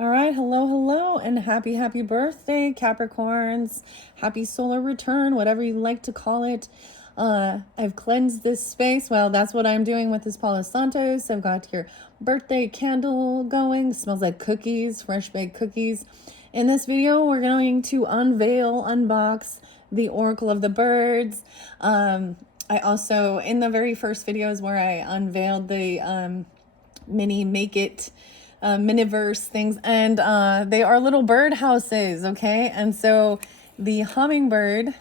All right, hello, and happy birthday, Capricorns. Happy solar return, whatever you like to call it. I've cleansed this space. Well, that's what I'm doing with this Palo Santos. I've got your birthday candle going. It smells like cookies, fresh baked cookies. In this video, we're going to unbox the Oracle of the Birds. I also, in the very first videos where I unveiled the mini Make It miniverse things, and they are little bird houses, okay? And so the hummingbird,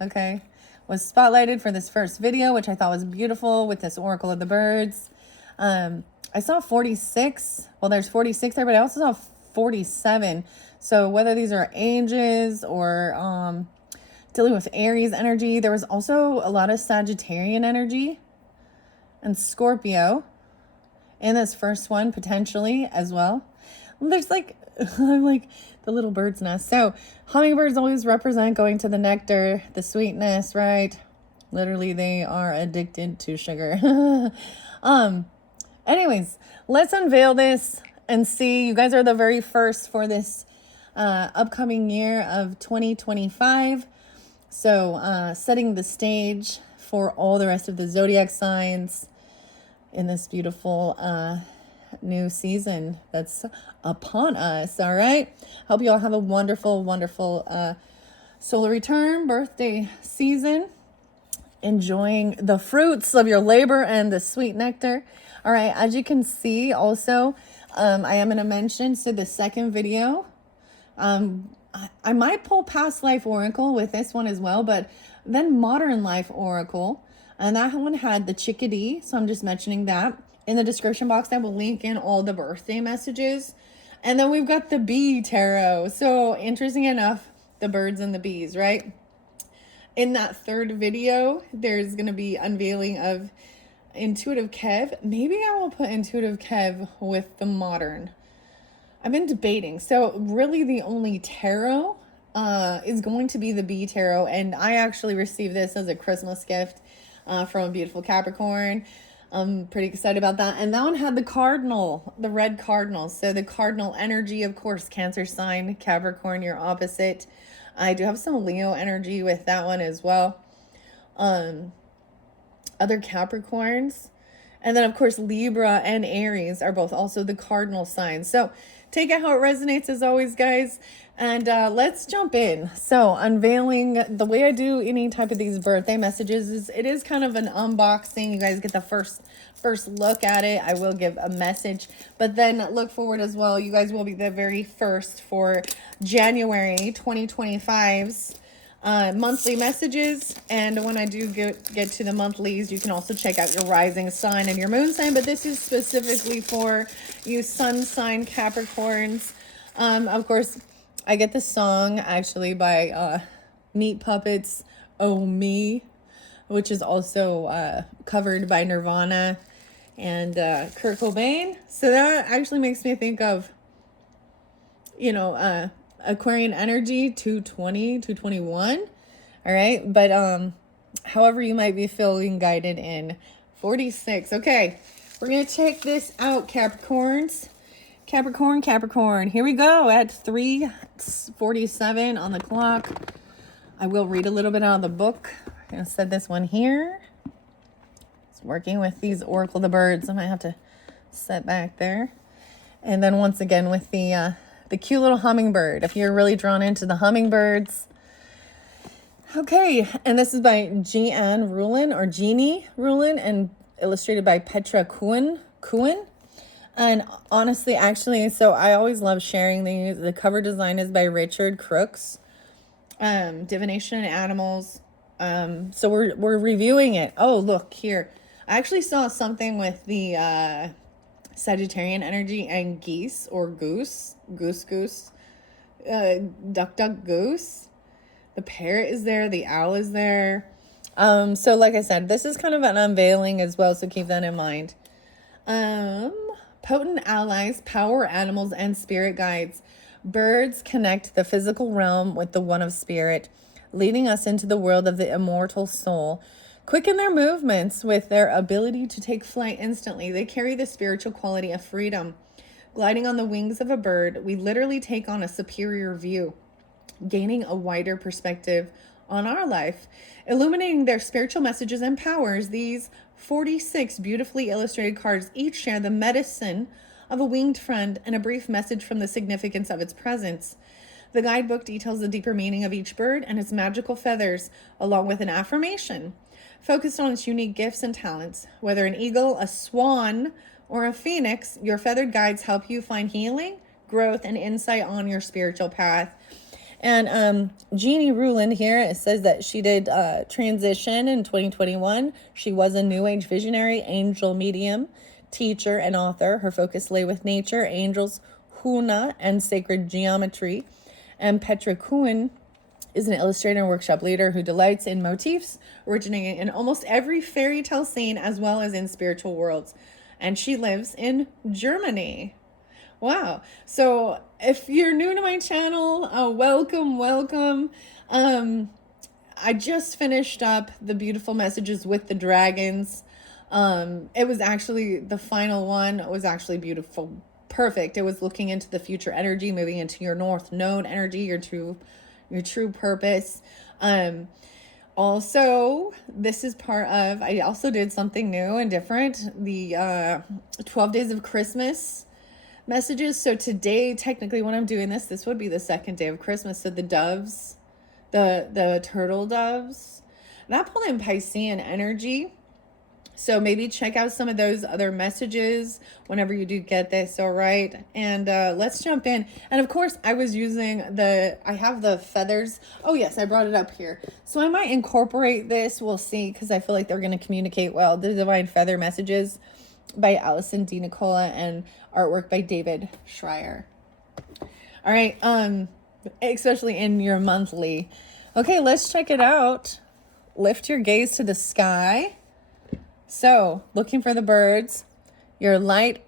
okay, was spotlighted for this first video, which I thought was beautiful with this Oracle of the Birds. I saw 46. Well, there's 46 there, but I also saw 47. So whether these are ages or dealing with Aries energy, there was also a lot of Sagittarian energy and Scorpio in this first one, potentially as well. There's like, I'm like the little bird's nest. So hummingbirds always represent going to the nectar, the sweetness, right? Literally, they are addicted to sugar. Anyways, let's unveil this and see. You guys are the very first for this upcoming year of 2025. So setting the stage for all the rest of the zodiac signs in this beautiful new season that's upon us. All right, hope you all have a wonderful solar return birthday season, enjoying the fruits of your labor and the sweet nectar. All right, as you can see also, I am going to mention, so the second video, I might pull past life oracle with this one as well, but then modern life oracle. And that one had the chickadee, so I'm just mentioning that. In the description box, I will link in all the birthday messages. And then we've got the bee tarot. So interesting enough, the birds and the bees, right? In that third video, there's going to be unveiling of Intuitive Kev. Maybe I will put Intuitive Kev with the modern. I've been debating. So really the only tarot is going to be the bee tarot. And I actually received this as a Christmas gift from a beautiful Capricorn. I'm pretty excited about that. And that one had the cardinal, the red cardinal. So the cardinal energy, of course, Cancer sign, Capricorn, your opposite. I do have some Leo energy with that one as well. Other Capricorns. And then, of course, Libra and Aries are both also the cardinal signs. So take it how it resonates as always, guys. And let's jump in. So unveiling, the way I do any type of these birthday messages is it is kind of an unboxing. You guys get the first look at it. I will give a message, but then look forward as well. You guys will be the very first for January 2025's monthly messages. And when I do get to the monthlies, you can also check out your rising sign and your moon sign, but this is specifically for you sun sign Capricorns. Of course, I get the song actually by Meat Puppets, Oh Me, which is also covered by Nirvana and Kurt Cobain. So that actually makes me think of, you know, Aquarian energy, 220, 221. All right. But however you might be feeling guided in 46. Okay. We're going to check this out, Capricorns. Capricorn. Here we go at 3:47 on the clock. I will read a little bit out of the book. I'm going to set this one here. It's working with these Oracle of the Birds. I might have to set back there. And then once again with the cute little hummingbird, if you're really drawn into the hummingbirds. Okay, and this is by Jeanne Rulin and illustrated by Petra Kuhn. And honestly, actually, so I always love sharing these. The cover design is by Richard Crooks. Divination and Animals. So we're reviewing it. Oh, look here. I actually saw something with the Sagittarian energy and geese or goose. Duck, goose. The parrot is there. The owl is there. So like I said, this is kind of an unveiling as well, so keep that in mind. Potent allies, power animals, and spirit guides. Birds connect the physical realm with the one of spirit, leading us into the world of the immortal soul. Quicken their movements with their ability to take flight instantly. They carry the spiritual quality of freedom. Gliding on the wings of a bird, we literally take on a superior view, gaining a wider perspective on our life. Illuminating their spiritual messages and powers, these 46 beautifully illustrated cards each share the medicine of a winged friend and a brief message from the significance of its presence. The guidebook details the deeper meaning of each bird and its magical feathers, along with an affirmation focused on its unique gifts and talents. Whether an eagle, a swan, or a phoenix, your feathered guides help you find healing, growth, and insight on your spiritual path. And Jeannie Ruland here, it says that she did transition in 2021. She was a New Age visionary, angel medium, teacher, and author. Her focus lay with nature, angels, Huna, and sacred geometry. And Petra Kuhn is an illustrator and workshop leader who delights in motifs originating in almost every fairy tale scene as well as in spiritual worlds. And she lives in Germany. Wow. So if you're new to my channel, welcome. I just finished up the beautiful messages with the dragons. It was actually, the final one was actually beautiful. Perfect. It was looking into the future energy, moving into your North Node energy, your true purpose. Also, this is part of, I also did something new and different, the 12 days of Christmas messages. So today, technically when I'm doing this would be the second day of Christmas. So the doves, the turtle doves, that pulled in Piscean energy. So maybe check out some of those other messages whenever you do get this, all right? And let's jump in. And of course, I was using I have the feathers. Oh yes, I brought it up here. So I might incorporate this, we'll see, because I feel like they're going to communicate well. The Divine Feather Messages by Allison D. Nicola and artwork by David Schreier. All right, especially in your monthly. Okay, let's check it out. Lift your gaze to the sky. So, looking for the birds, your light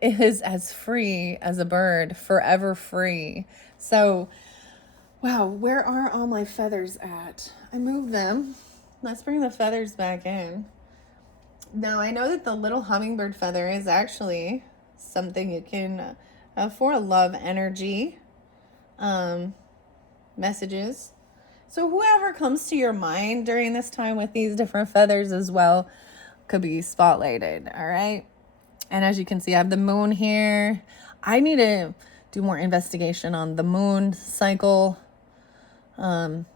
is as free as a bird, forever free. So, wow, where are all my feathers at? I moved them. Let's bring the feathers back in. Now, I know that the little hummingbird feather is actually something you can, for love energy messages. So, whoever comes to your mind during this time with these different feathers as well, could be spotlighted, all right? And as you can see, I have the moon here. I need to do more investigation on the moon cycle. Let's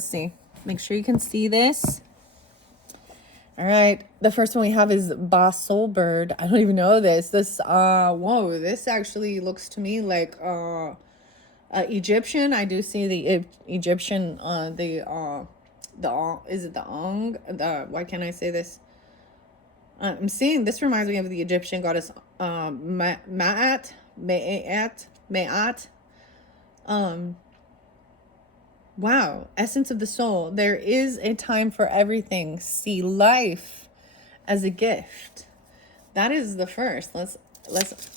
see. Make sure you can see this. All right. The first one we have is Boss Soul Bird. I don't even know this. Whoa, this actually looks to me like Egyptian. I do see the Egyptian, is it the Ong? Why can't I say this? I'm seeing, this reminds me of the Egyptian goddess Ma'at. Wow, essence of the soul. There is a time for everything. See life as a gift. That is the first. Let's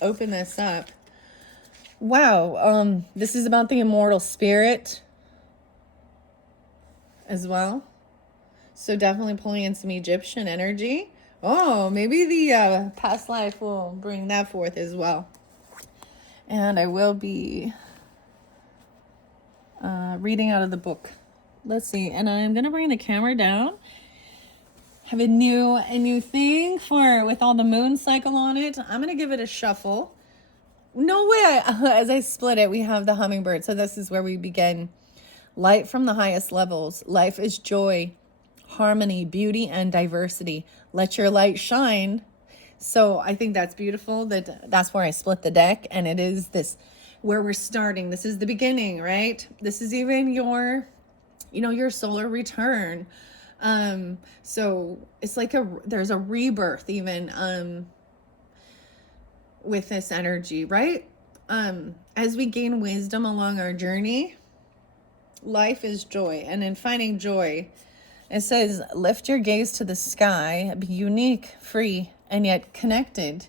open this up. Wow, this is about the immortal spirit as well. So definitely pulling in some Egyptian energy. Oh, maybe the past life will bring that forth as well. And I will be reading out of the book. Let's see. And I'm going to bring the camera down. Have a new thing with all the moon cycle on it. I'm going to give it a shuffle. No way. As I split it, we have the hummingbird. So this is where we begin. Light from the highest levels. Life is joy, harmony, beauty, and diversity. Let your light shine. So I think that's beautiful. That's where I split the deck, and it is this where we're starting. This is the beginning, right? This is even your solar return. So it's like there's a rebirth even with this energy, right? As we gain wisdom along our journey, life is joy, and in finding joy, it says, lift your gaze to the sky, be unique, free, and yet connected.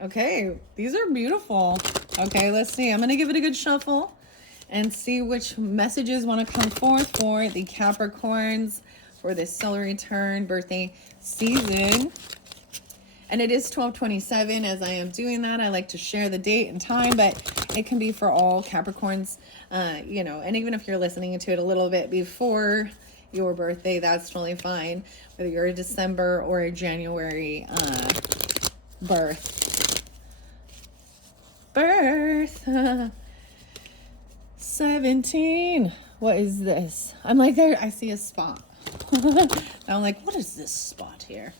Okay, these are beautiful. Okay, let's see. I'm going to give it a good shuffle and see which messages want to come forth for the Capricorns for this solar return birthday season. And it is 12/27. As I am doing that, I like to share the date and time, but it can be for all Capricorns, you know, and even if you're listening to it a little bit before your birthday, that's totally fine. Whether you're a December or a January birth. 17. What is this? I'm like, there, I see a spot. I'm like, what is this spot here?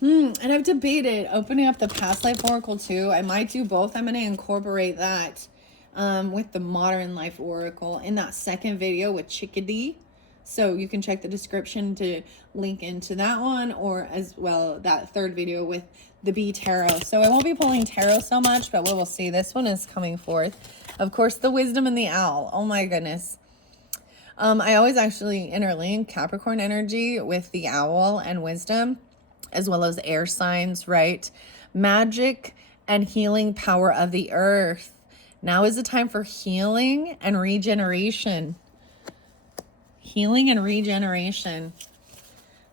And I've debated opening up the past life oracle too. I might do both. I'm going to incorporate that with the modern life oracle in that second video with Chickadee. So you can check the description to link into that one, or as well that third video with the Bee Tarot. So I won't be pulling tarot so much, but we will see. This one is coming forth. Of course, the Wisdom and the Owl. Oh my goodness. I always actually interlink Capricorn energy with the owl and wisdom, as well as air signs, right? Magic and healing power of the earth. Now is the time for healing and regeneration. Healing and regeneration.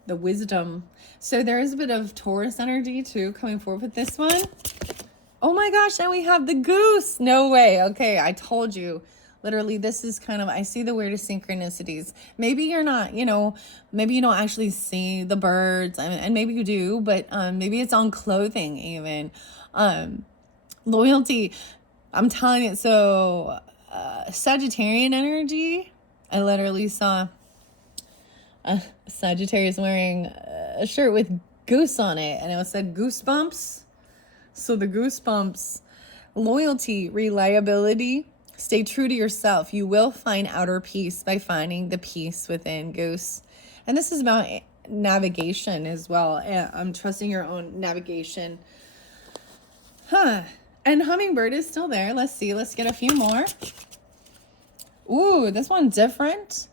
The wisdom. So there is a bit of Taurus energy too coming forward with this one. Oh my gosh, and we have the goose. No way. Okay, I told you. Literally, this is kind of, I see the weirdest synchronicities. Maybe you're not, you know, maybe you don't actually see the birds, and maybe you do, but maybe it's on clothing even. Loyalty, I'm telling you. So Sagittarian energy, I literally saw a Sagittarius wearing a shirt with goose on it, and it said goosebumps. So the goosebumps, loyalty, reliability. Stay true to yourself. You will find outer peace by finding the peace within, Goose. And this is about navigation as well. I'm trusting your own navigation. And Hummingbird is still there. Let's see. Let's get a few more. Ooh, this one's different.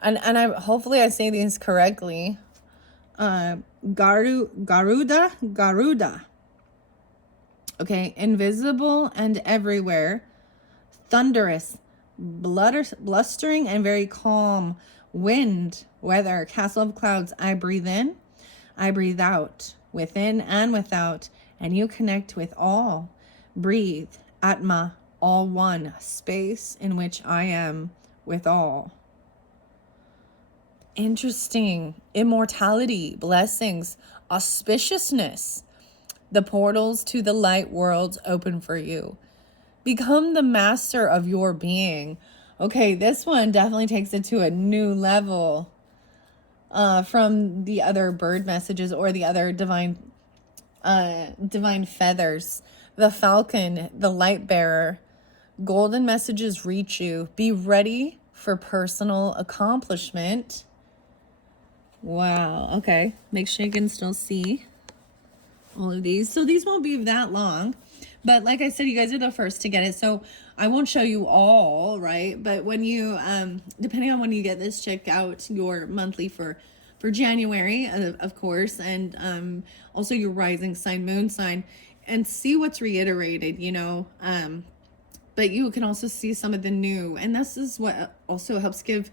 And I hopefully I say these correctly. Garuda. Okay, invisible and everywhere. Thunderous, blustering, and very calm. Wind, weather, castle of clouds. I breathe in, I breathe out, within and without, and you connect with all. Breathe, Atma, all one, space in which I am with all. Interesting. Immortality, blessings, auspiciousness. The portals to the light worlds open for you. Become the master of your being. Okay, this one definitely takes it to a new level from the other bird messages or the other divine feathers. The falcon, the light bearer. Golden messages reach you. Be ready for personal accomplishment. Wow. Okay, make sure you can still see all of these. So these won't be that long, but like I said, you guys are the first to get it, so I won't show you all, right? But when you depending on when you get this, check out your monthly for January, of course, and also your rising sign, moon sign, and see what's reiterated, you know. But you can also see some of the new, and this is what also helps give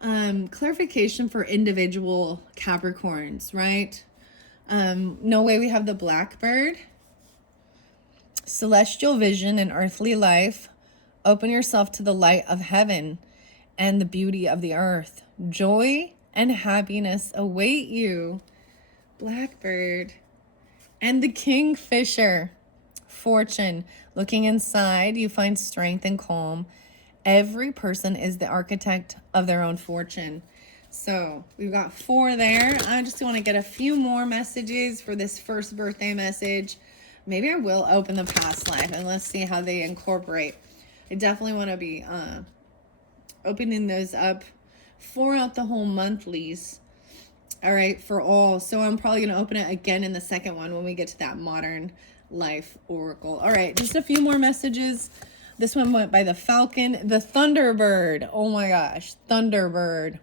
clarification for individual Capricorns, right? No way, we have the blackbird. Celestial vision and earthly life. Open yourself to the light of heaven and the beauty of the earth. Joy and happiness await you. Blackbird. And the kingfisher. Fortune. Looking inside, you find strength and calm. Every person is the architect of their own fortune. So we've got 4 there. I just want to get a few more messages for this first birthday message. Maybe I will open the past life and let's see how they incorporate. I definitely want to be opening those up for out the whole monthlies. All right, for all. So I'm probably going to open it again in the second one when we get to that modern life oracle. All right, just a few more messages. This one went by the falcon, the thunderbird. Oh my gosh, thunderbird.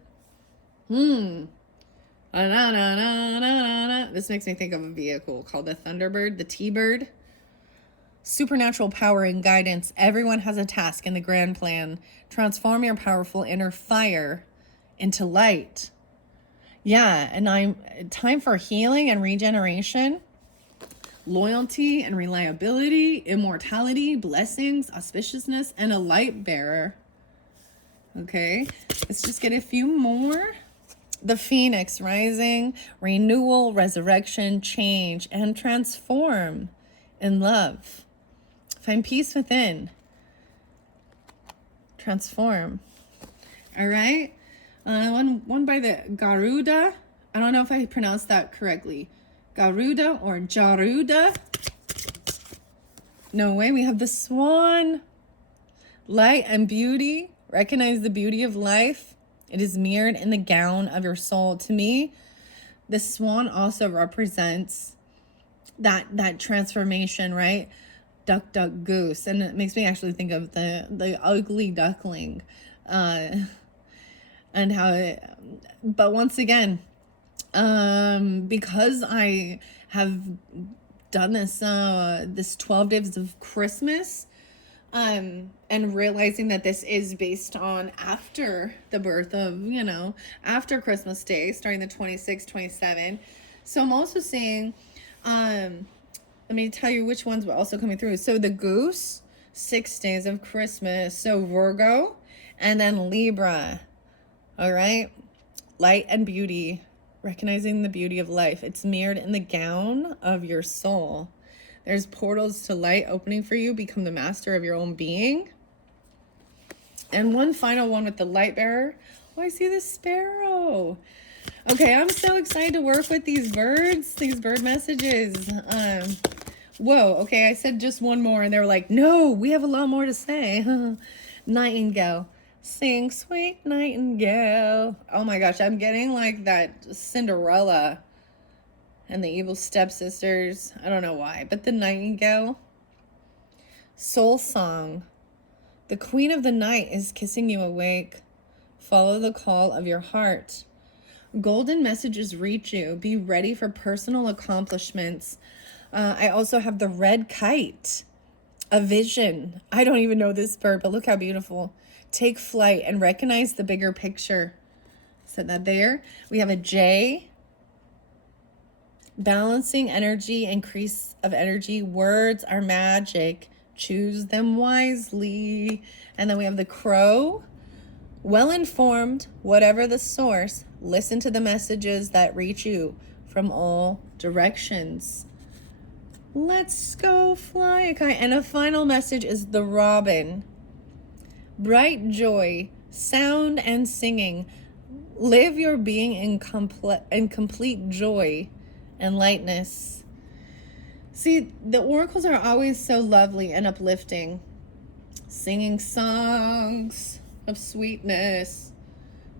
This makes me think of a vehicle called the Thunderbird, the T-Bird. Supernatural power and guidance. Everyone has a task in the grand plan. Transform your powerful inner fire into light. Yeah, and I'm time for healing and regeneration, loyalty and reliability, immortality, blessings, auspiciousness, and a light bearer. Okay, let's just get a few more. The Phoenix rising, renewal, resurrection, change, and transform in love. Find peace within. Transform. All right. One by the Garuda. I don't know if I pronounced that correctly. Garuda or Jaruda. No way. We have the Swan. Light and beauty. Recognize the beauty of life. It is mirrored in the gown of your soul. To me, the swan also represents that transformation, right? Duck, duck, goose. And it makes me actually think of the ugly duckling. And how it, but once again, because I have done this 12 days of Christmas, and realizing that this is based on after the birth of, after Christmas Day, starting the 26th, 27. So I'm also seeing, let me tell you which ones were also coming through. So the goose, 6 days of Christmas. So Virgo, and then Libra. All right. Light and beauty, recognizing the beauty of life. It's mirrored in the gown of your soul. There's portals to light opening for you. Become the master of your own being. And one final one with the light bearer. Oh, I see the sparrow. Okay, I'm so excited to work with these birds, these bird messages. Whoa, okay, I said just one more and they were like, no, we have a lot more to say. Nightingale. Sing, sweet nightingale. Oh my gosh, I'm getting like that Cinderella and the evil stepsisters. I don't know why, but the nightingale. Soul song. The queen of the night is kissing you awake. Follow the call of your heart. Golden messages reach you. Be ready for personal accomplishments. I also have the red kite. A vision. I don't even know this bird, but look how beautiful. Take flight and recognize the bigger picture. Set that there. We have a J. Balancing energy, increase of energy. Words are magic. Choose them wisely. And then we have the crow. Well informed, whatever the source, listen to the messages that reach you from all directions. Let's go fly a kite. And a final message is the robin. Bright joy, sound and singing. Live your being in complete joy and lightness. See, the oracles are always so lovely and uplifting. Singing songs of sweetness.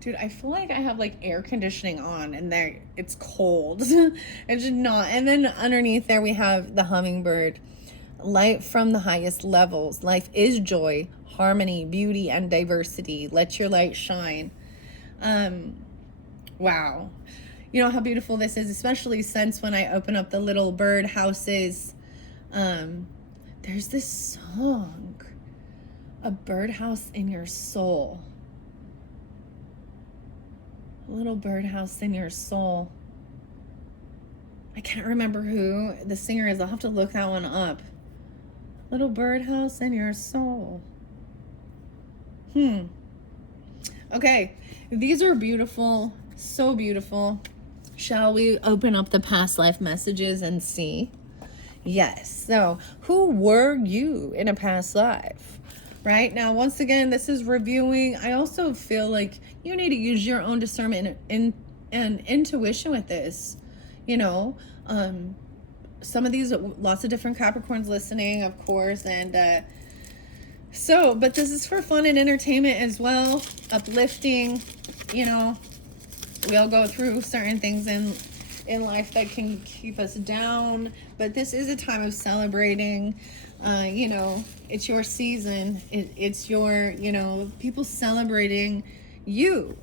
Dude, I feel like I have like air conditioning on and it's cold. It's just not. And then underneath there we have the hummingbird. Light from the highest levels. Life is joy, harmony, beauty, and diversity. Let your light shine. Wow. You know how beautiful this is, especially since when I open up the little bird houses. There's this song, A Birdhouse in Your Soul. A little birdhouse in your soul. I can't remember who the singer is. I'll have to look that one up. Little birdhouse in your soul. Okay, these are beautiful, so beautiful. Shall we open up the past life messages and see? Yes. So, who were you in a past life? Right now, once again, this is reviewing. I also feel like you need to use your own discernment and intuition with this. Some of these, lots of different Capricorns listening, of course, and but this is for fun and entertainment as well, uplifting. We all go through certain things in life that can keep us down, but this is a time of celebrating. It's your season. It's your, people celebrating you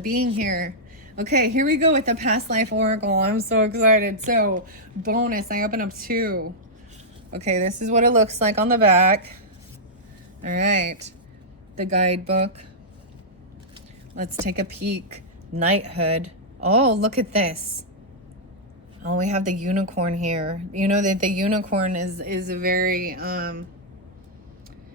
being here. Okay, here we go with the past life oracle. I'm so excited. So, bonus, I open up 2. Okay, this is what it looks like on the back. All right, the guidebook. Let's take a peek. Knighthood. Oh, look at this. Oh, we have the unicorn here. You know that the unicorn is a very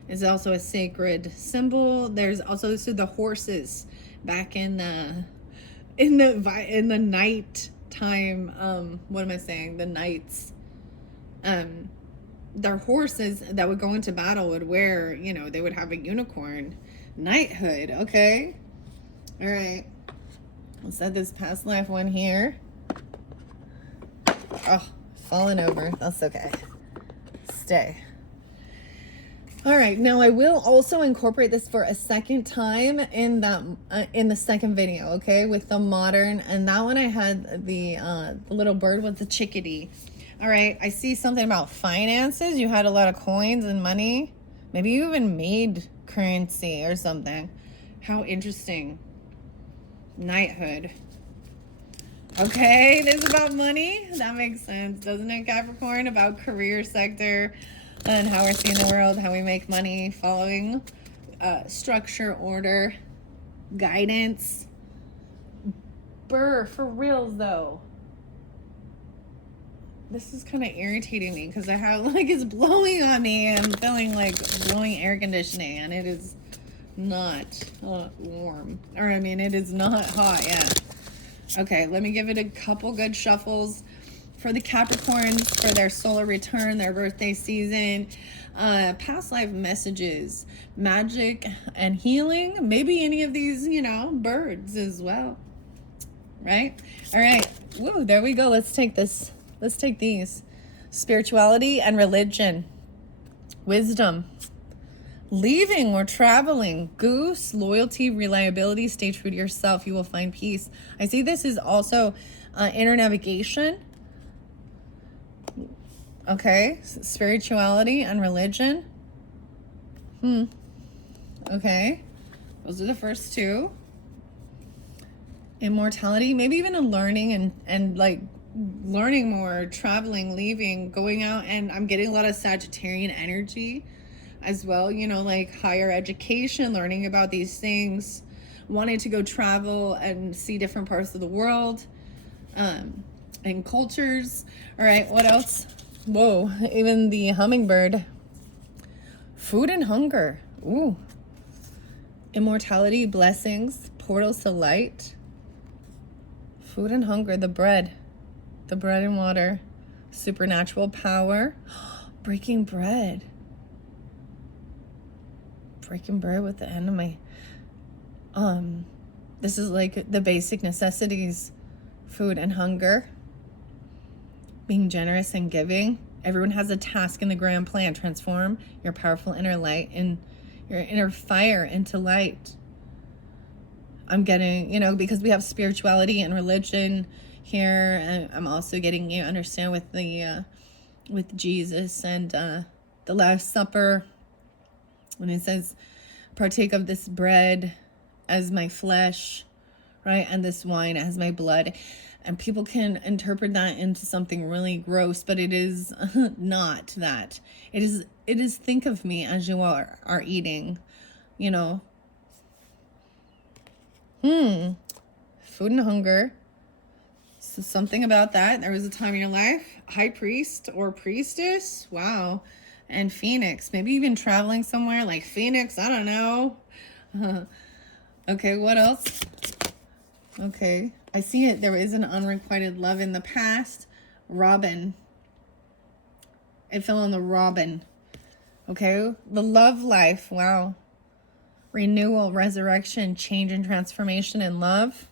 is also a sacred symbol. There's also the horses back in the night time. What am I saying? The knights. Their horses that would go into battle would wear, you know, they would have a unicorn knighthood. Okay. All right. Let's add this past life one here. Oh, falling over. That's okay. Stay. All right. Now I will also incorporate this for a second time in the second video. Okay, with the modern, and that one I had the little bird with the chickadee. All right. I see something about finances. You had a lot of coins and money. Maybe you even made currency or something. How interesting. Knighthood. Okay, this is about money. That makes sense, doesn't it, Capricorn? About career sector and how we're seeing the world, how we make money, following structure, order, guidance. For reals, though. This is kind of irritating me because I have, like, it's blowing on me. I'm feeling like blowing air conditioning, and it is not warm. Or, I mean, it is not hot, yeah. Okay, let me give it a couple good shuffles for the Capricorns for their solar return, their birthday season, past life messages, magic and healing. Maybe any of these, you know, birds as well. Right? All right. Woo, there we go. Let's take this. Let's take these. Spirituality and religion. Wisdom. Leaving or traveling. Goose, loyalty, reliability. Stay true to yourself. You will find peace. I see this is also inner navigation. Okay. Spirituality and religion. Okay. Those are the first two. Immortality. Maybe even a learning and like learning more, traveling, leaving, going out. And I'm getting a lot of Sagittarian energy as well, you know, like higher education, learning about these things, wanting to go travel and see different parts of the world and cultures. All right, what else? Whoa, even the hummingbird. Food and hunger. Ooh. Immortality, blessings, portals to light. Food and hunger, the bread and water. Supernatural power. Breaking bread. Breaking bread with the end of my this is like the basic necessities. Food and hunger. Being generous and giving. Everyone has a task in the grand plan. Transform your powerful inner light and your inner fire into light. I'm getting, you know, because we have spirituality and religion here, and I'm also getting, you understand with the with Jesus and the Last Supper. When it says, partake of this bread as my flesh, right? And this wine as my blood. And people can interpret that into something really gross, but it is not that. It is think of me as you are eating, you know. Food and hunger. So something about that. There was a time in your life. High priest or priestess. Wow. And Phoenix, maybe even traveling somewhere like Phoenix. I don't know. Okay, what else? Okay, I see it. There is an unrequited love in the past. Robin. I fell on the robin. Okay, the love life. Wow. Renewal, resurrection, change and transformation in love.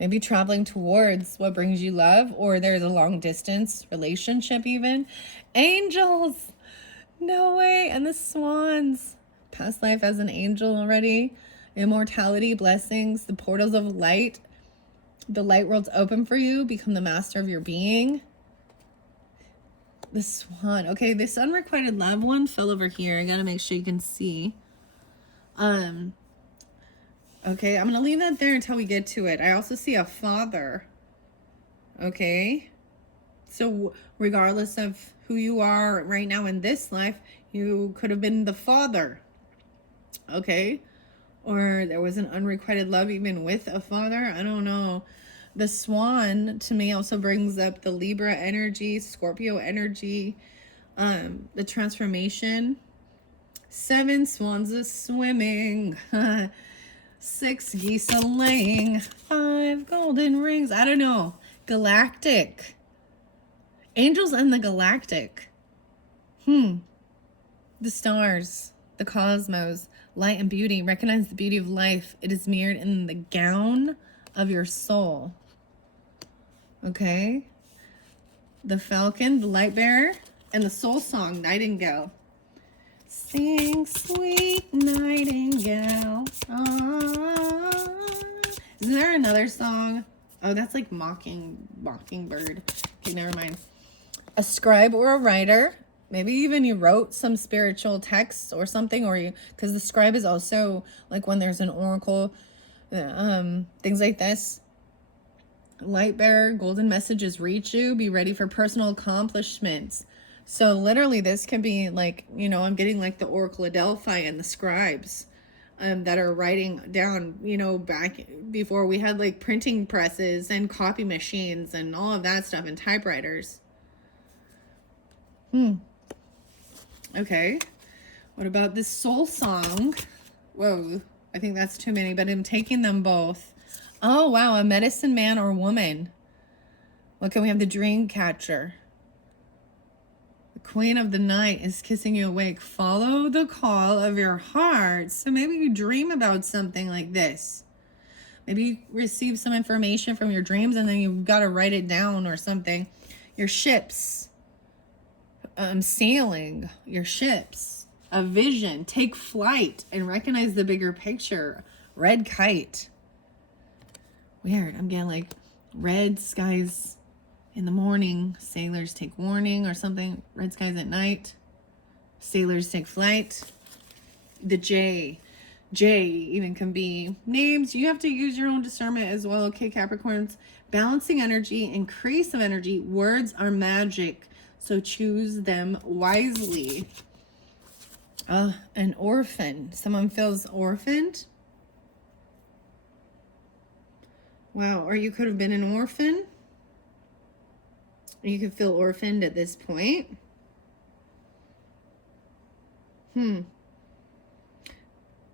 Maybe traveling towards what brings you love, or there's a long distance relationship even. Angels. No way. And the swans. Past life as an angel already. Immortality, blessings, the portals of light. The light world's open for you. Become the master of your being. The swan. Okay, this unrequited love one fell over here. I gotta make sure you can see. Okay, I'm gonna leave that there until we get to it. I also see a father. Okay. So regardless of who you are right now in this life, you could have been the father. Okay. Or there was an unrequited love even with a father. I don't know. The swan to me also brings up the Libra energy, Scorpio energy, the transformation. 7 swans a swimming, 6 geese a laying, 5 golden rings. I don't know. Galactic. Angels and the galactic. The stars, the cosmos, light and beauty. Recognize the beauty of life. It is mirrored in the gown of your soul. Okay. The falcon, the light bearer, and the soul song, nightingale. Sing, sweet nightingale. Ah. Isn't there another song? Oh, that's like mockingbird. Okay, never mind. A scribe or a writer. Maybe even you wrote some spiritual texts or something, or you, because the scribe is also like when there's an oracle, things like this. Light bearer, golden messages reach you. Be ready for personal accomplishments. So literally this can be like, you know, I'm getting like the Oracle of Delphi and the scribes that are writing down, you know, back before we had like printing presses and copy machines and all of that stuff and typewriters. Okay. What about this soul song? Whoa, I think that's too many, but I'm taking them both. Oh, wow, a medicine man or woman. Look, we have the dream catcher. Queen of the night is kissing you awake. Follow the call of your heart. So maybe you dream about something like this. Maybe you receive some information from your dreams and then you've got to write it down or something. Your ships. Sailing. Your ships. A vision. Take flight and recognize the bigger picture. Red kite. Weird. I'm getting like red skies in the morning, sailors take warning or something. Red skies at night, sailors take flight. The J even can be names. You have to use your own discernment as well. Okay, Capricorns. Balancing energy, increase of energy. Words are magic, so choose them wisely. An orphan. Someone feels orphaned. Wow, or you could have been an orphan. You could feel orphaned at this point. And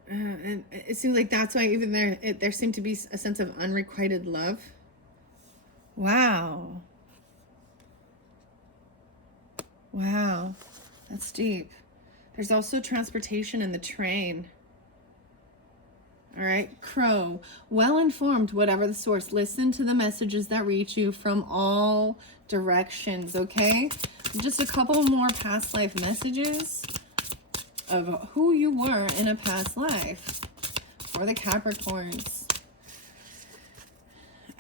it seems like that's why even there seemed to be a sense of unrequited love. Wow. Wow. That's deep. There's also transportation in the train. All right, Crow. Well-informed, whatever the source. Listen to the messages that reach you from all directions, okay? Just a couple more past life messages of who you were in a past life for the Capricorns.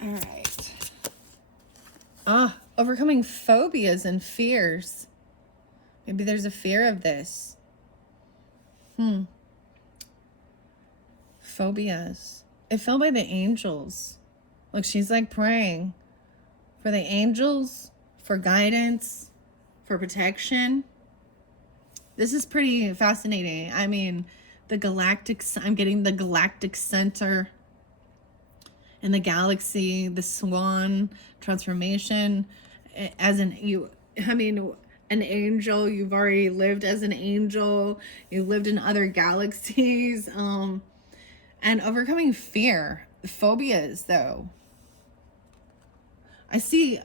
All right. Overcoming phobias and fears. Maybe there's a fear of this. Phobias. It fell by the angels. Look, she's like praying for the angels, for guidance, for protection. This is pretty fascinating. I mean, I'm getting the galactic center in the galaxy, the swan transformation as an angel. You've already lived as an angel. You've lived in other galaxies. And overcoming fear, phobias, though. I see,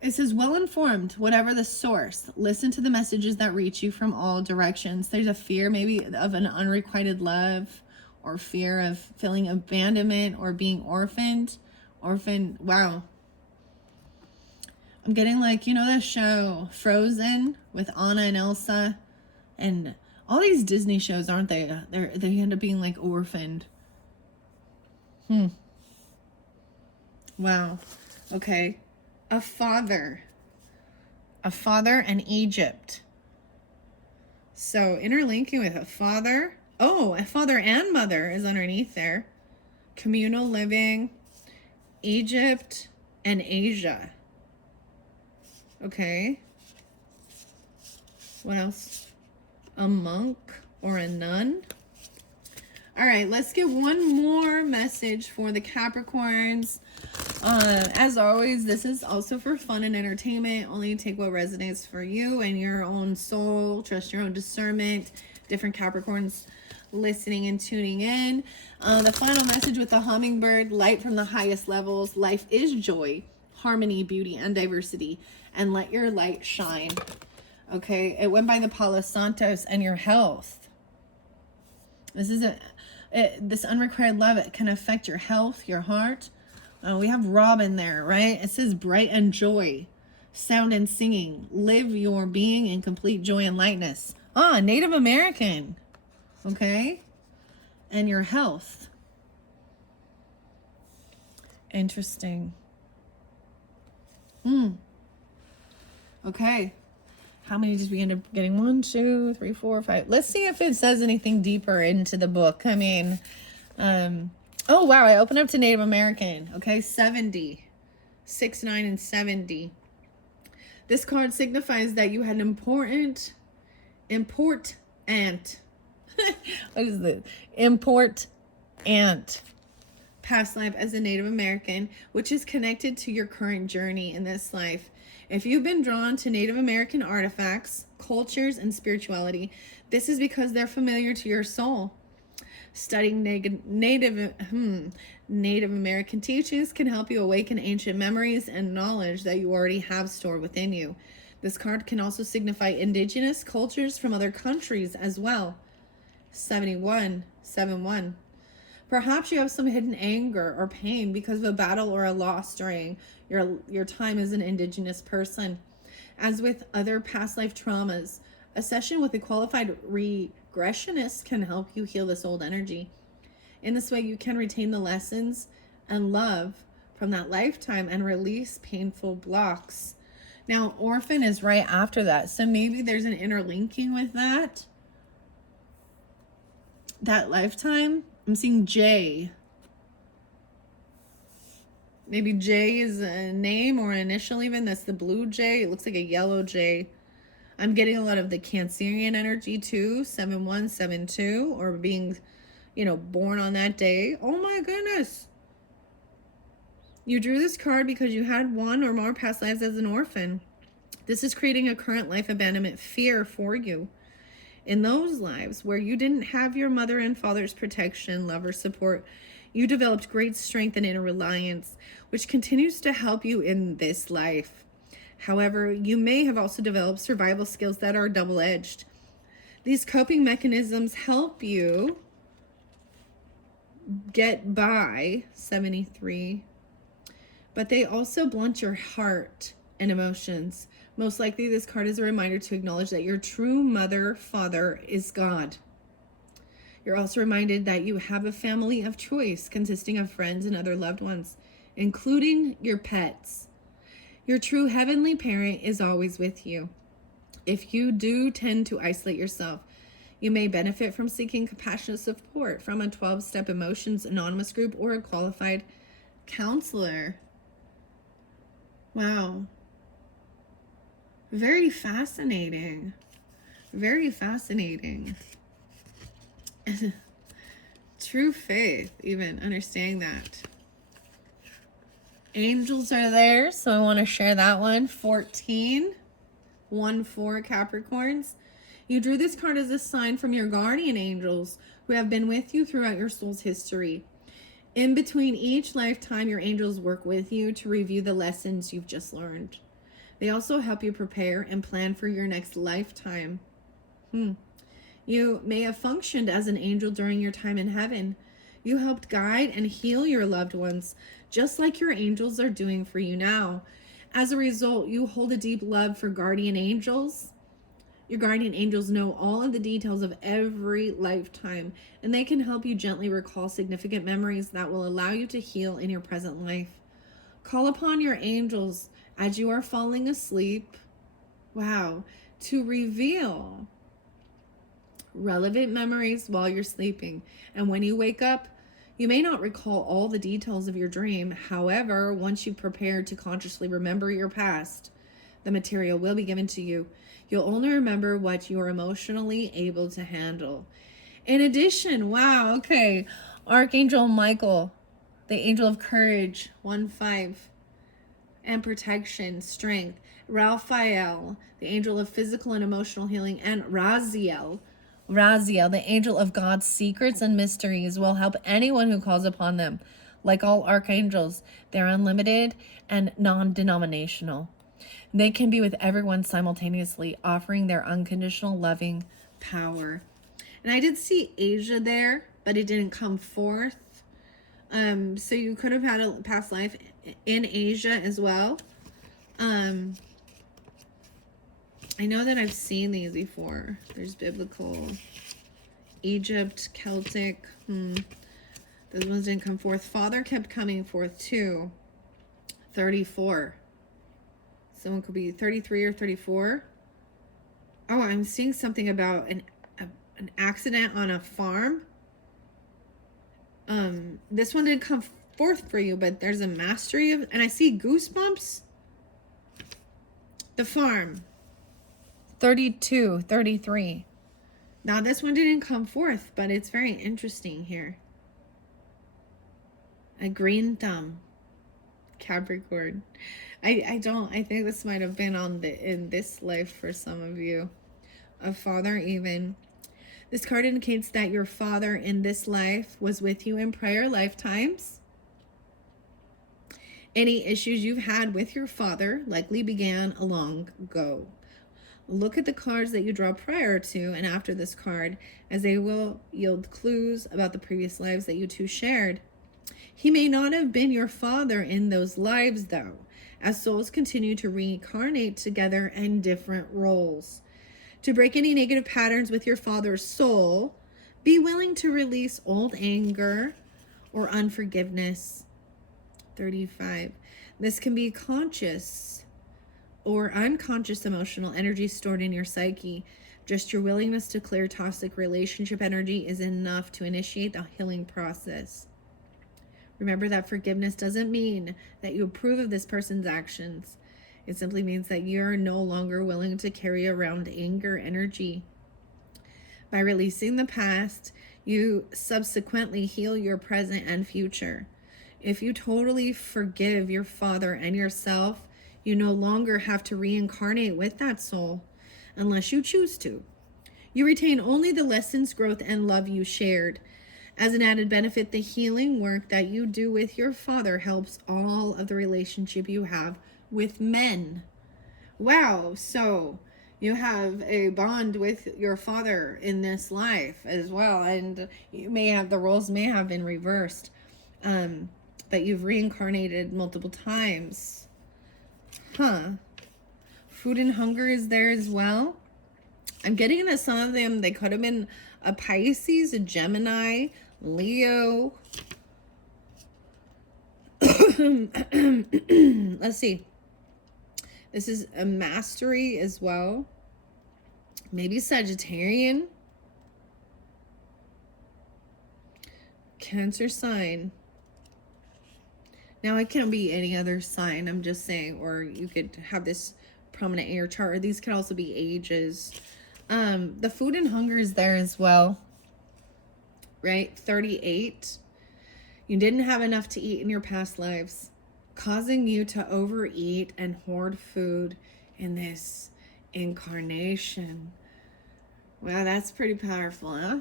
it says, well-informed, whatever the source. Listen to the messages that reach you from all directions. There's a fear maybe of an unrequited love, or fear of feeling abandonment or being orphaned. Wow. I'm getting like, you know that show Frozen with Anna and Elsa? And all these Disney shows, aren't they? They end up being like orphaned. Wow. Okay. A father in Egypt. So interlinking with a father. Oh, a father and mother is underneath there. Communal living, Egypt and Asia. Okay. What else? A monk or a nun. All right, let's get one more message for the Capricorns. As always, this is also for fun and entertainment. Only take what resonates for you and your own soul. Trust your own discernment. Different Capricorns listening and tuning in. The final message with the hummingbird: light from the highest levels. Life is joy, harmony, beauty, and diversity. And let your light shine. Okay, it went by the Palo Santos and your health. This is this unrequited love. It can affect your health, your heart. We have Robin there, right? It says bright and joy, sound and singing. Live your being in complete joy and lightness. Native American. Okay, and your health. Interesting. Okay. How many did we end up getting? 1, 2, 3, 4, 5. Let's see if it says anything deeper into the book. I mean, oh, wow. I opened up to Native American. Okay. 70. 6, 9, and 70. This card signifies that you had an important what is this? Important past life as a Native American, which is connected to your current journey in this life. If you've been drawn to Native American artifacts, cultures, and spirituality, this is because they're familiar to your soul. Studying Native American teachings can help you awaken ancient memories and knowledge that you already have stored within you. This card can also signify indigenous cultures from other countries as well. 71, 7-1. Perhaps you have some hidden anger or pain because of a battle or a loss during your time as an indigenous person. As with other past life traumas, a session with a qualified regressionist can help you heal this old energy. In this way, you can retain the lessons and love from that lifetime and release painful blocks. Now, orphan is right after that, so maybe there's an interlinking with that lifetime. I'm seeing J. Maybe J is a name or an initial even. That's the blue J. It looks like a yellow J. I'm getting a lot of the Cancerian energy too. 7-1, 7-2. Or being, born on that day. Oh my goodness. You drew this card because you had one or more past lives as an orphan. This is creating a current life abandonment fear for you. In those lives where you didn't have your mother and father's protection, love, or support, you developed great strength and inner reliance, which continues to help you in this life. However, you may have also developed survival skills that are double-edged. These coping mechanisms help you get by, 73, but they also blunt your heart and emotions. Most likely, this card is a reminder to acknowledge that your true mother, father is God. You're also reminded that you have a family of choice consisting of friends and other loved ones, including your pets. Your true heavenly parent is always with you. If you do tend to isolate yourself, you may benefit from seeking compassionate support from a 12-step emotions anonymous group or a qualified counselor. Wow. Very fascinating. Very fascinating. True faith, even understanding that. Angels are there, so I want to share that one. 14, 1-4 Capricorns. You drew this card as a sign from your guardian angels who have been with you throughout your soul's history. In between each lifetime, your angels work with you to review the lessons you've just learned. They also help you prepare and plan for your next lifetime. You may have functioned as an angel during your time in heaven. You helped guide and heal your loved ones, just like your angels are doing for you now. As a result, you hold a deep love for guardian angels. Your guardian angels know all of the details of every lifetime, and they can help you gently recall significant memories that will allow you to heal in your present life. Call upon your angels as you are falling asleep, to reveal relevant memories while you're sleeping. And when you wake up, you may not recall all the details of your dream. However, once you prepare to consciously remember your past, the material will be given to you. You'll only remember what you are emotionally able to handle. In addition, Archangel Michael. The angel of courage, 1-5, and protection, strength. Raphael, the angel of physical and emotional healing, and Raziel, the angel of God's secrets and mysteries, will help anyone who calls upon them. Like all archangels, they're unlimited and non-denominational. They can be with everyone simultaneously, offering their unconditional loving power. And I did see Asia there, but it didn't come forth. So you could have had a past life in Asia as well. I know that I've seen these before. There's biblical, Egypt, Celtic. Those ones didn't come forth. Father kept coming forth too. 34. Someone could be 33 or 34. Oh, I'm seeing something about an accident on a farm. This one didn't come forth for you, but there's a mastery of, and I see goosebumps. The farm. 32, 33. Now this one didn't come forth, but it's very interesting here. A green thumb. Capricorn. I think this might have been in this life for some of you. A father even. This card indicates that your father in this life was with you in prior lifetimes. Any issues you've had with your father likely began a long ago. Look at the cards that you draw prior to and after this card, as they will yield clues about the previous lives that you two shared. He may not have been your father in those lives, though, as souls continue to reincarnate together in different roles. To break any negative patterns with your father's soul, be willing to release old anger or unforgiveness. 35. This can be conscious or unconscious emotional energy stored in your psyche. Just your willingness to clear toxic relationship energy is enough to initiate the healing process. Remember that forgiveness doesn't mean that you approve of this person's actions. It simply means that you're no longer willing to carry around anger energy. By releasing the past, you subsequently heal your present and future. If you totally forgive your father and yourself, you no longer have to reincarnate with that soul unless you choose to. You retain only the lessons, growth, and love you shared. As an added benefit, the healing work that you do with your father helps all of the relationship you have with men. Wow, so you have a bond with your father in this life as well, and you may have, the roles may have been reversed, that you've reincarnated multiple times. Food and hunger is there as well. I'm getting that some of them, they could have been a Pisces, a Gemini, Leo. Let's see. This is a mastery as well. Maybe Sagittarian. Cancer sign. Now, it can be any other sign, I'm just saying, or you could have this prominent in your chart, or these could also be ages. The food and hunger is there as well, right? 38. You didn't have enough to eat in your past lives, causing you to overeat and hoard food in this incarnation. Wow, that's pretty powerful, huh?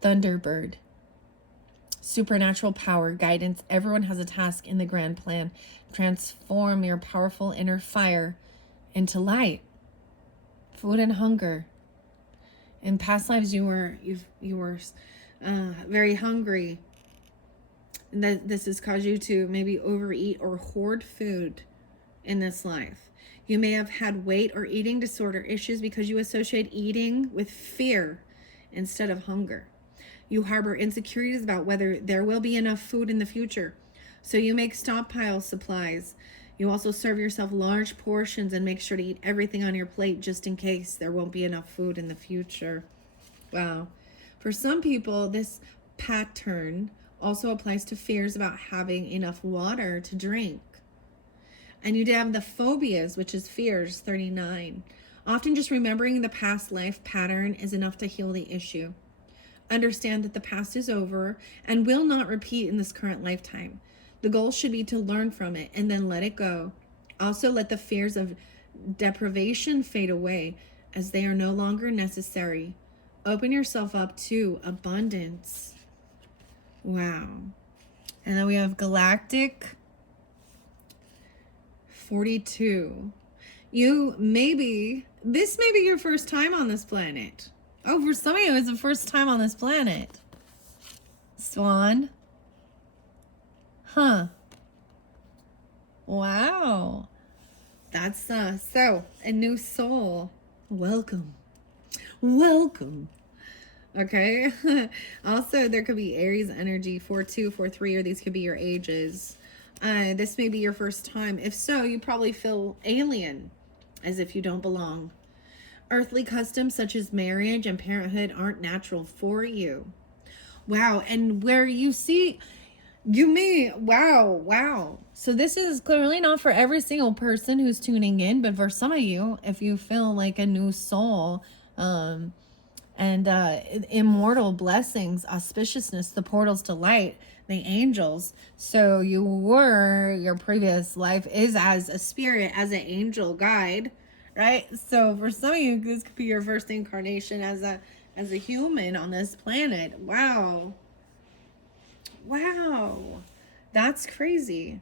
Thunderbird. Supernatural power, guidance. Everyone has a task in the grand plan. Transform your powerful inner fire into light. Food and hunger. In past lives, you were very hungry, and that this has caused you to maybe overeat or hoard food in this life. You may have had weight or eating disorder issues because you associate eating with fear instead of hunger. You harbor insecurities about whether there will be enough food in the future, so you make stockpile supplies. You also serve yourself large portions and make sure to eat everything on your plate just in case there won't be enough food in the future. Wow. For some people, this pattern also applies to fears about having enough water to drink. And you have the phobias, which is fears, 39. Often just remembering the past life pattern is enough to heal the issue. Understand that the past is over and will not repeat in this current lifetime. The goal should be to learn from it and then let it go. Also, let the fears of deprivation fade away as they are no longer necessary. Open yourself up to abundance. Wow. And then we have Galactic 42. This may be your first time on this planet. Oh, for some of you, it's the first time on this planet. Swan. Huh. Wow. That's so a new soul. Welcome. Welcome. Okay. Also, there could be Aries energy 4-2, 4-3, or these could be your ages. This may be your first time. If so, you probably feel alien, as if you don't belong. Earthly customs such as marriage and parenthood aren't natural for you. Wow. And where you see, wow. So this is clearly not for every single person who's tuning in, but for some of you, if you feel like a new soul, and immortal blessings, auspiciousness, the portals to light, the angels. So your previous life is as a spirit, as an angel guide, right? So for some of you, this could be your first incarnation as a human on this planet. Wow. That's crazy.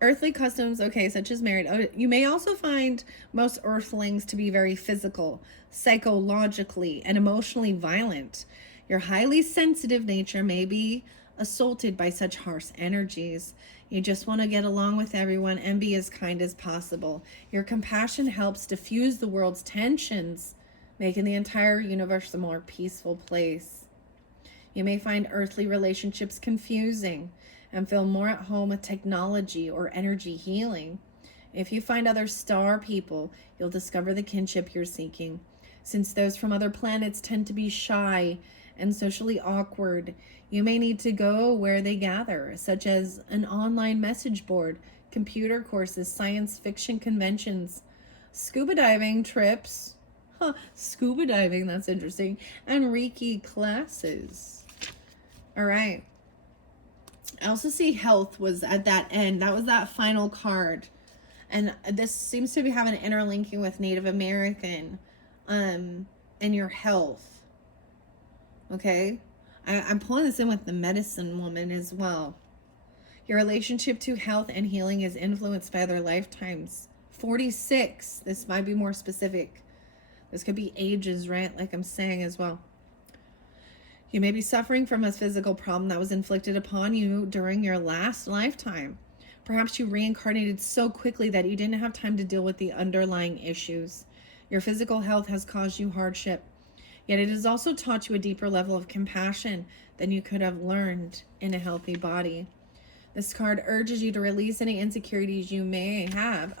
Earthly customs, okay, such as marriage. You may also find most earthlings to be very physical, psychologically, and emotionally violent. Your highly sensitive nature may be assaulted by such harsh energies. You just want to get along with everyone and be as kind as possible. Your compassion helps diffuse the world's tensions, making the entire universe a more peaceful place. You may find earthly relationships confusing and feel more at home with technology or energy healing. If you find other star people, you'll discover the kinship you're seeking. Since those from other planets tend to be shy and socially awkward, you may need to go where they gather, such as an online message board, computer courses, science fiction conventions, scuba diving trips. Scuba diving, that's interesting. And Reiki classes. All right. I also see health was at that end. That was that final card. And this seems to be having an interlinking with Native American and your health. Okay? I'm pulling this in with the medicine woman as well. Your relationship to health and healing is influenced by other lifetimes. 46. This might be more specific. This could be ages, right? Like I'm saying as well. You may be suffering from a physical problem that was inflicted upon you during your last lifetime. Perhaps you reincarnated so quickly that you didn't have time to deal with the underlying issues. Your physical health has caused you hardship, yet it has also taught you a deeper level of compassion than you could have learned in a healthy body. This card urges you to release any insecurities you may have.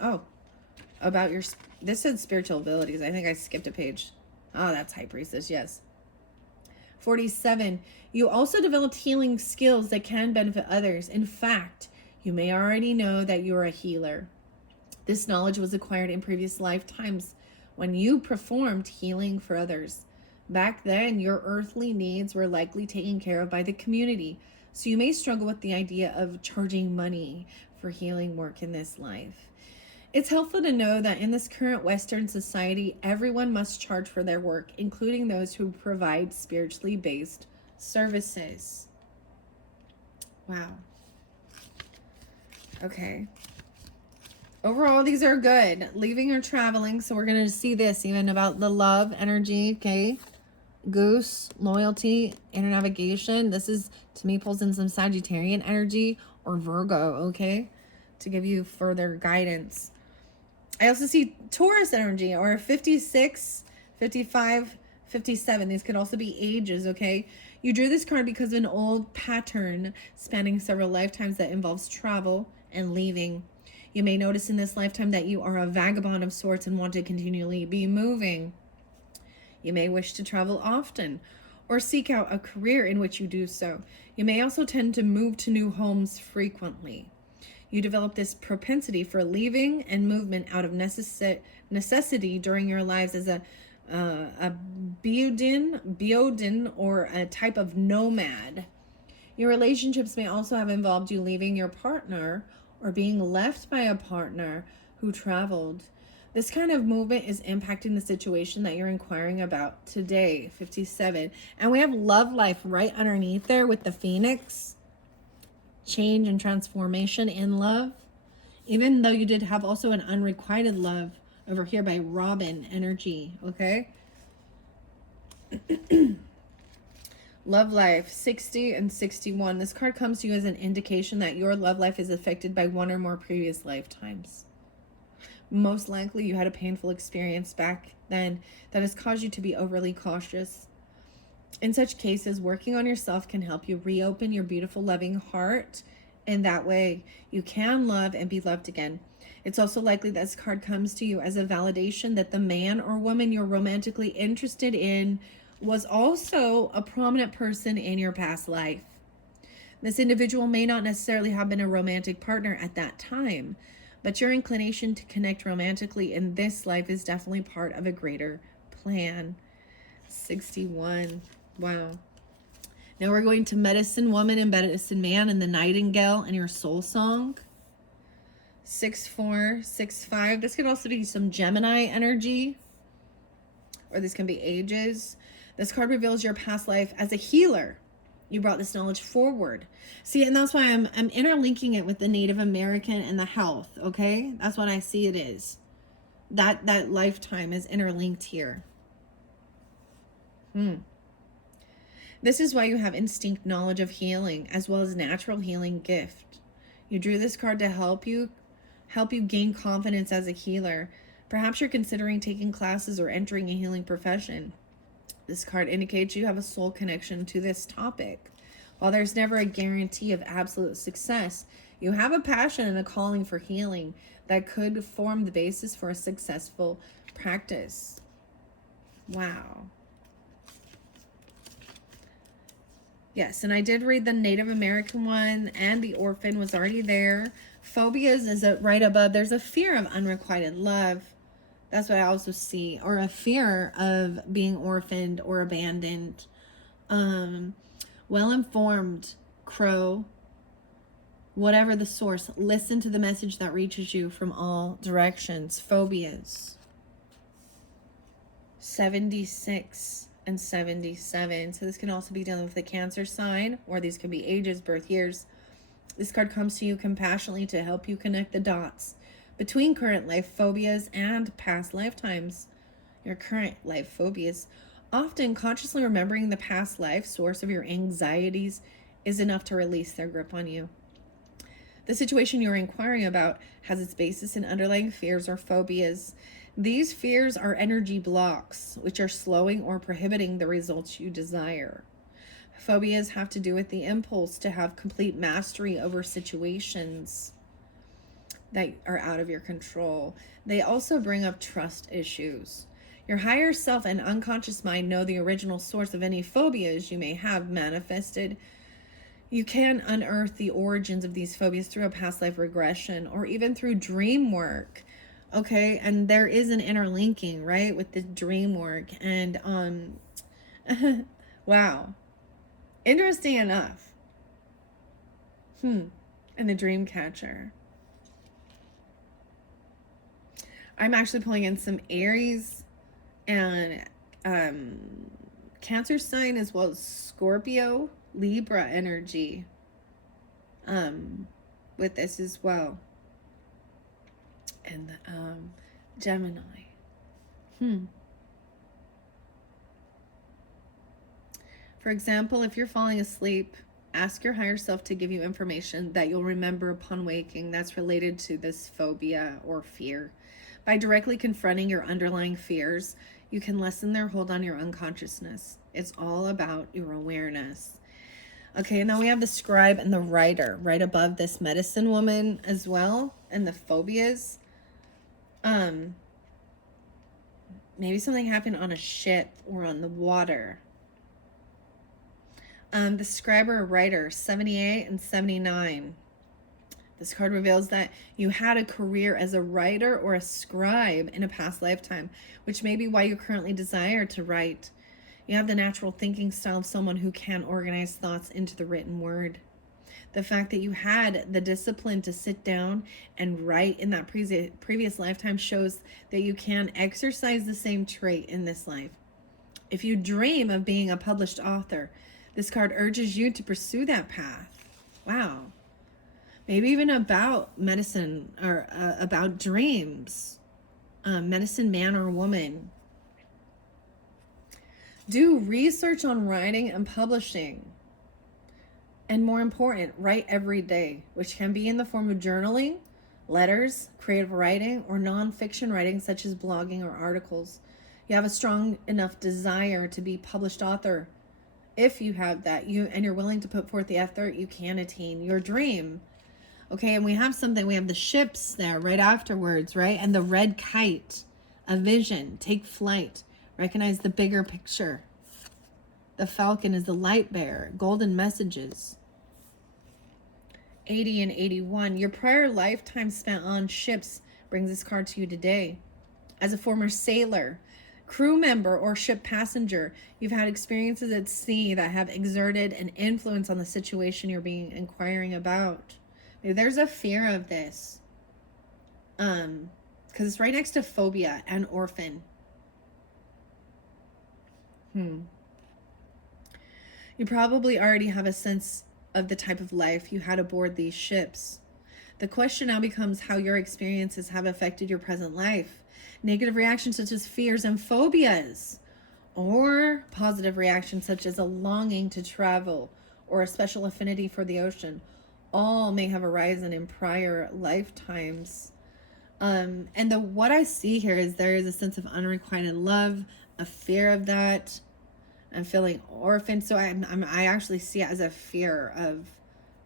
About your, this said spiritual abilities. I think I skipped a page. Oh, that's High Priestess, yes. 47. You also developed healing skills that can benefit others. In fact, you may already know that you're a healer. This knowledge was acquired in previous lifetimes when you performed healing for others. Back then, your earthly needs were likely taken care of by the community, so you may struggle with the idea of charging money for healing work in this life. It's helpful to know that in this current Western society, everyone must charge for their work, including those who provide spiritually based services. Wow. Okay. Overall, these are good. Leaving or traveling. So we're going to see this even about the love energy. Okay. Goose, loyalty, inner navigation. This is, to me, pulls in some Sagittarian energy or Virgo. Okay. To give you further guidance. I also see Taurus energy or 56, 55, 57. These could also be ages, okay? You drew this card because of an old pattern spanning several lifetimes that involves travel and leaving. You may notice in this lifetime that you are a vagabond of sorts and want to continually be moving. You may wish to travel often or seek out a career in which you do so. You may also tend to move to new homes frequently. You develop this propensity for leaving and movement out of necessity during your lives as a a Biodin, or a type of nomad. Your relationships may also have involved you leaving your partner or being left by a partner who traveled. This kind of movement is impacting the situation that you're inquiring about today, 57. And we have love life right underneath there with the Phoenix. Change and transformation in love. Even though you did have also an unrequited love over here by Robin energy, okay? Love life, 60 and 61. This card comes to you as an indication that your love life is affected by one or more previous lifetimes. Most likely you had a painful experience back then that has caused you to be overly cautious. In such cases, working on yourself can help you reopen your beautiful, loving heart. And that way you can love and be loved again. It's also likely that this card comes to you as a validation that the man or woman you're romantically interested in was also a prominent person in your past life. This individual may not necessarily have been a romantic partner at that time, but your inclination to connect romantically in this life is definitely part of a greater plan. 61. Wow. Now we're going to Medicine Woman and Medicine Man and the Nightingale and your soul song. 64, 65. This could also be some Gemini energy, or this can be ages. This card reveals your past life as a healer. You brought this knowledge forward. See, and that's why I'm interlinking it with the Native American and the health, okay? That's what I see it is. That lifetime is interlinked here. This is why you have instinct knowledge of healing as well as natural healing gift. You drew this card to help you gain confidence as a healer. Perhaps you're considering taking classes or entering a healing profession. This card indicates you have a soul connection to this topic. While there's never a guarantee of absolute success, you have a passion and a calling for healing that could form the basis for a successful practice. Wow. Yes, and I did read the Native American one, and the orphan was already there. Phobias is right above. There's a fear of unrequited love. That's what I also see. Or a fear of being orphaned or abandoned. Well-informed crow. Whatever the source, listen to the message that reaches you from all directions. Phobias. 76 and 77. So this can also be dealing with the Cancer sign, or these could be ages, birth years. This card comes to you compassionately to help you connect the dots between current life phobias and past lifetimes. Your current life phobias. Often consciously remembering the past life source of your anxieties is enough to release their grip on you. The situation you're inquiring about has its basis in underlying fears or phobias. These fears are energy blocks, which are slowing or prohibiting the results you desire. Phobias have to do with the impulse to have complete mastery over situations that are out of your control. They also bring up trust issues. Your higher self and unconscious mind know the original source of any phobias you may have manifested. You can unearth the origins of these phobias through a past life regression or even through dream work. Okay, and there is an interlinking, right, with the dream work. And wow, interesting enough. And the dream catcher. I'm actually pulling in some Aries and Cancer sign, as well as Scorpio, Libra energy with this as well. And Gemini. For example, if you're falling asleep, ask your higher self to give you information that you'll remember upon waking that's related to this phobia or fear. By directly confronting your underlying fears, you can lessen their hold on your unconsciousness. It's all about your awareness. Okay, now we have the scribe and the writer right above this medicine woman as well, and the phobias. Maybe something happened on a ship or on the water. The scribe or writer, 78 and 79. This card reveals that you had a career as a writer or a scribe in a past lifetime, which may be why you currently desire to write. You have the natural thinking style of someone who can organize thoughts into the written word. The fact that you had the discipline to sit down and write in that previous lifetime shows that you can exercise the same trait in this life. If you dream of being a published author, this card urges you to pursue that path. Wow. Maybe even about medicine or about dreams. Medicine man or woman. Do research on writing and publishing. And more important, write every day, which can be in the form of journaling, letters, creative writing, or nonfiction writing such as blogging or articles. You have a strong enough desire to be published author. If you have that, and you're willing to put forth the effort, you can attain your dream. Okay, and we have the ships there right afterwards, right? And the red kite, a vision, take flight, recognize the bigger picture. The falcon is the light bearer, golden messages. 80 and 81, your prior lifetime spent on ships brings this card to you today. As a former sailor, crew member, or ship passenger, you've had experiences at sea that have exerted an influence on the situation you're being inquiring about. Maybe there's a fear of this. Because it's right next to phobia and orphan. You probably already have a sense of the type of life you had aboard these ships. The question now becomes how your experiences have affected your present life. Negative reactions such as fears and phobias, or positive reactions such as a longing to travel or a special affinity for the ocean, all may have arisen in prior lifetimes. And what I see here is there is a sense of unrequited love, a fear of that. I'm feeling orphaned, so I actually see it as a fear of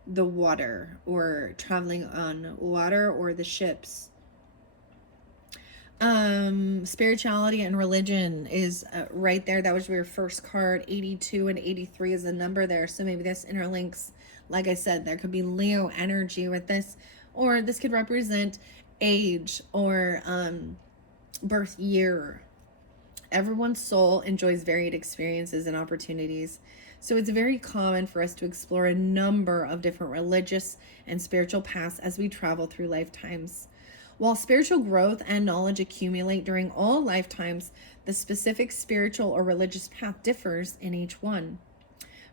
the water, or traveling on water, or the ships. Spirituality and religion is right there. That was your first card. 82 and 83 is a number there, so maybe this interlinks. Like I said, there could be Leo energy with this, or this could represent age or birth year. Everyone's soul enjoys varied experiences and opportunities, so it's very common for us to explore a number of different religious and spiritual paths as we travel through lifetimes. While spiritual growth and knowledge accumulate during all lifetimes, the specific spiritual or religious path differs in each one.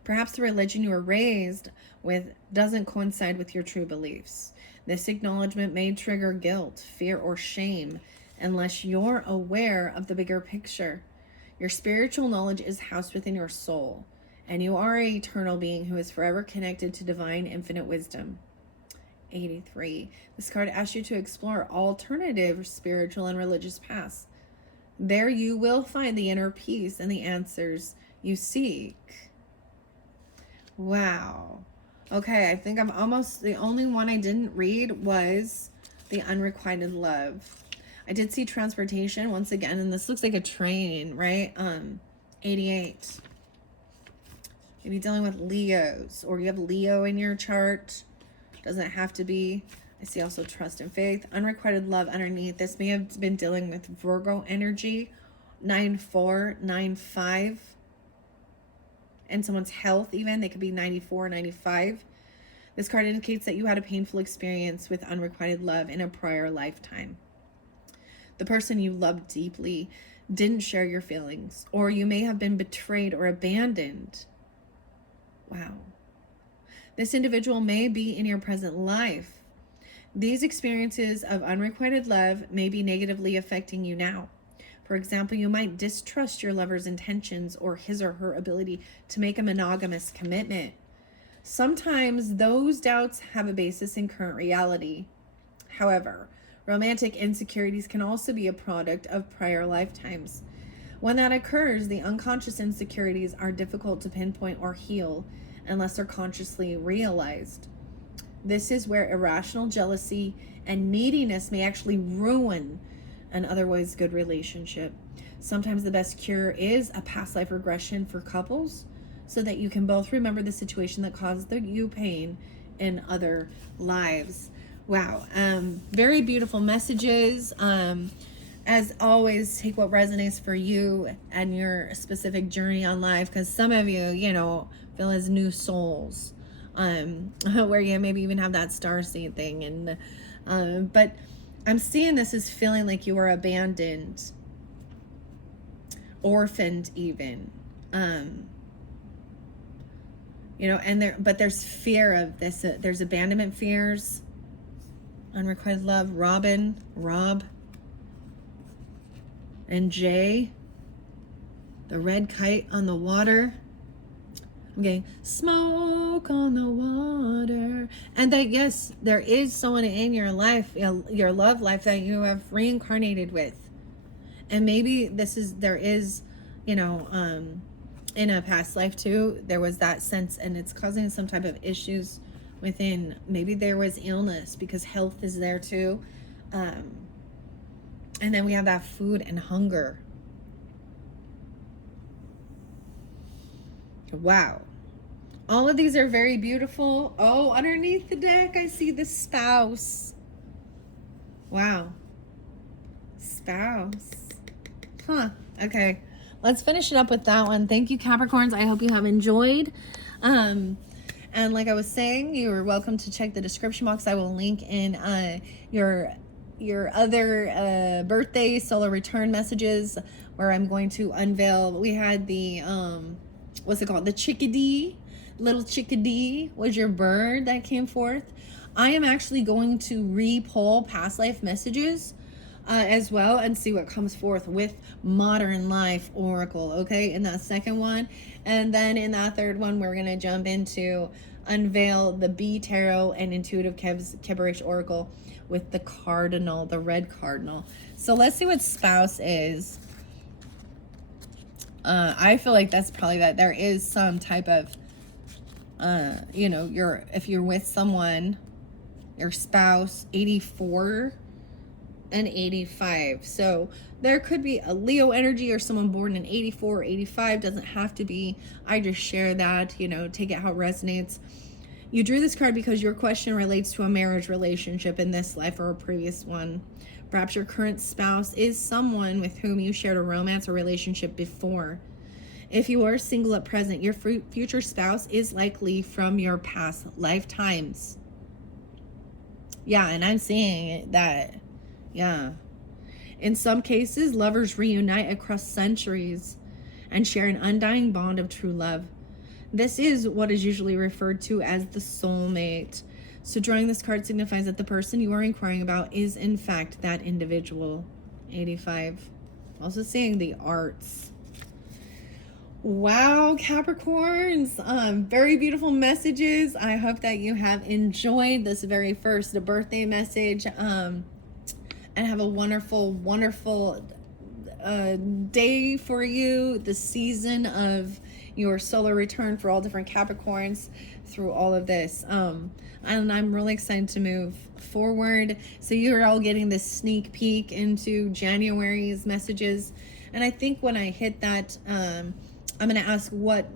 Perhaps the religion you were raised with doesn't coincide with your true beliefs. This acknowledgement may trigger guilt, fear, or shame unless you're aware of the bigger picture. Your spiritual knowledge is housed within your soul, and you are an eternal being who is forever connected to divine infinite wisdom. 83. This card asks you to explore alternative spiritual and religious paths. There you will find the inner peace and the answers you seek. Wow. Okay, I think I'm almost, the only one I didn't read was the unrequited love. I did see transportation once again, and this looks like a train, right? 88. Maybe dealing with Leos, or you have Leo in your chart. Doesn't have to be. I see also trust and faith. Unrequited love underneath. This may have been dealing with Virgo energy. 94, 95. And someone's health even. They could be 94, 95. This card indicates that you had a painful experience with unrequited love in a prior lifetime. The person you loved deeply didn't share your feelings, or you may have been betrayed or abandoned. Wow. This individual may be in your present life. These experiences of unrequited love may be negatively affecting you now. For example, you might distrust your lover's intentions or his or her ability to make a monogamous commitment. Sometimes those doubts have a basis in current reality. However, romantic insecurities can also be a product of prior lifetimes. When that occurs, the unconscious insecurities are difficult to pinpoint or heal unless they're consciously realized. This is where irrational jealousy and neediness may actually ruin an otherwise good relationship. Sometimes the best cure is a past life regression for couples, so that you can both remember the situation that caused you pain in other lives. Wow. Very beautiful messages. As always, take what resonates for you and your specific journey on life, because some of you, you know, feel as new souls, where you maybe even have that starseed thing. And but I'm seeing this as feeling like you are abandoned, orphaned even. You know, and there's fear of this. There's abandonment fears, unrequited love. Rob, and Jay, the red kite on the water. I'm getting smoke on the water. And that, yes, there is someone in your life, your love life, that you have reincarnated with. And maybe there is, you know, in a past life too, there was that sense, and it's causing some type of issues within. Maybe there was illness, because health is there too. And then we have that food and hunger. Wow. All of these are very beautiful. Oh, underneath the deck, I see the spouse. Wow. Spouse. Huh. Okay. Let's finish it up with that one. Thank you, Capricorns. I hope you have enjoyed. And like I was saying, you're welcome to check the description box. I will link in your other birthday solar return messages, where I'm going to unveil. We had the what's it called, the chickadee, little chickadee was your bird that came forth. I am actually going to re-pull past life messages as well, and see what comes forth with modern life oracle, okay, in that second one. And then in that third one, we're going to jump into unveil the B tarot and intuitive Keberish oracle with the cardinal, the red cardinal. So let's see what spouse is. I feel like that's probably that there is some type of you know, if you're with someone, your spouse, 84 and 85. So there could be a Leo energy, or someone born in 84 or 85. Doesn't have to be. I just share that, you know, take it how it resonates. You drew this card because your question relates to a marriage relationship in this life or a previous one. Perhaps your current spouse is someone with whom you shared a romance or relationship before. If you are single at present, your future spouse is likely from your past lifetimes. Yeah, and I'm seeing that. Yeah. In some cases, lovers reunite across centuries and share an undying bond of true love. This is what is usually referred to as the soulmate. So drawing this card signifies that the person you are inquiring about is in fact that individual. 85. Also seeing the arts. Wow, Capricorns. Very beautiful messages. I hope that you have enjoyed this very first birthday message. And have a wonderful, wonderful day for you. The season of your solar return for all different Capricorns through all of this. And I'm really excited to move forward. So you're all getting this sneak peek into January's messages. And I think when I hit that, I'm going to ask what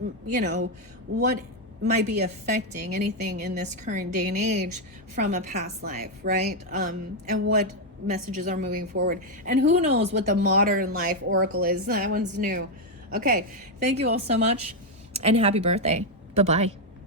might be affecting anything in this current day and age from a past life, right? And what messages are moving forward. And who knows what the modern life oracle is. That one's new. Okay. Thank you all so much, and happy birthday. Bye-bye.